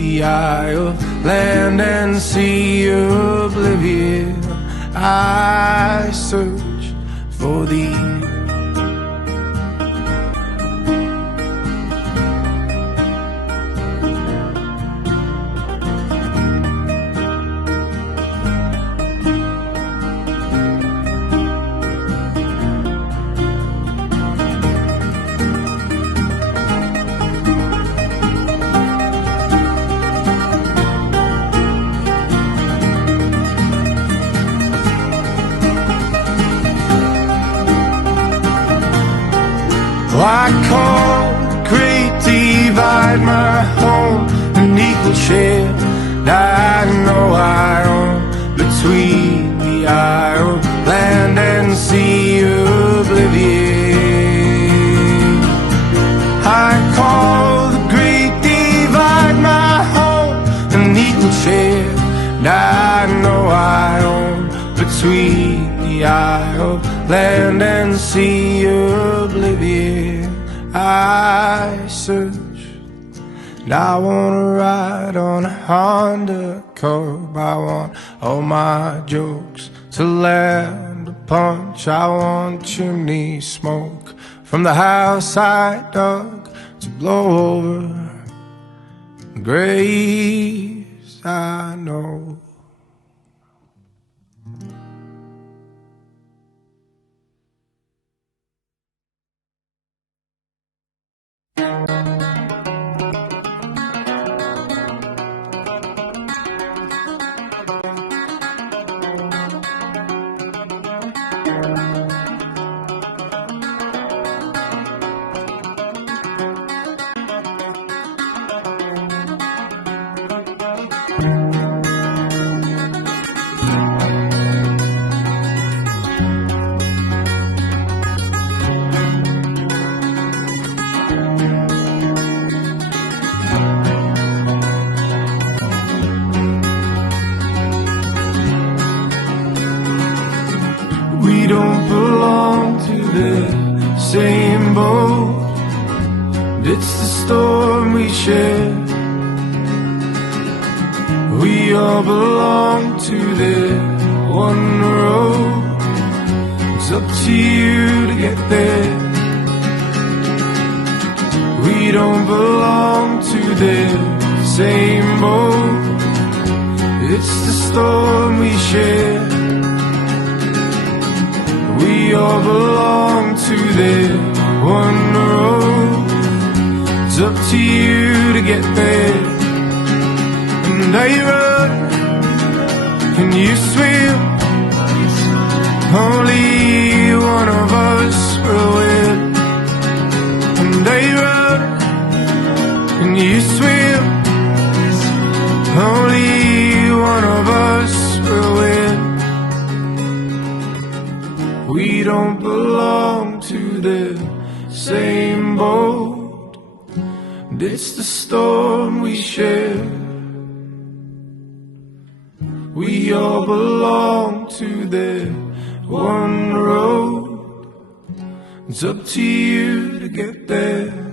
the eye of land and sea oblivion. I search for thee. I call the great divide my home an equal share that I know I own between the eye of land and sea oblivion. I call the great divide my home an equal share that I know I own between the eye of land and sea oblivion. I search, and I wanna ride on a Honda Cub. I want all my jokes to land a punch. I want chimney smoke from the house I dug to blow over graves I know. We don't belong to the same boat. It's the storm we share. We all belong to the one road. It's up to you to get there. We don't belong to the same boat. It's the storm we share. We all belong to the one road. It's up to you to get there. And I run and you swim. Only one of us will win. And I run and you swim. Only one of us will win. We don't belong to the same boat. And it's the storm we share. We all belong to the one road. It's up to you to get there.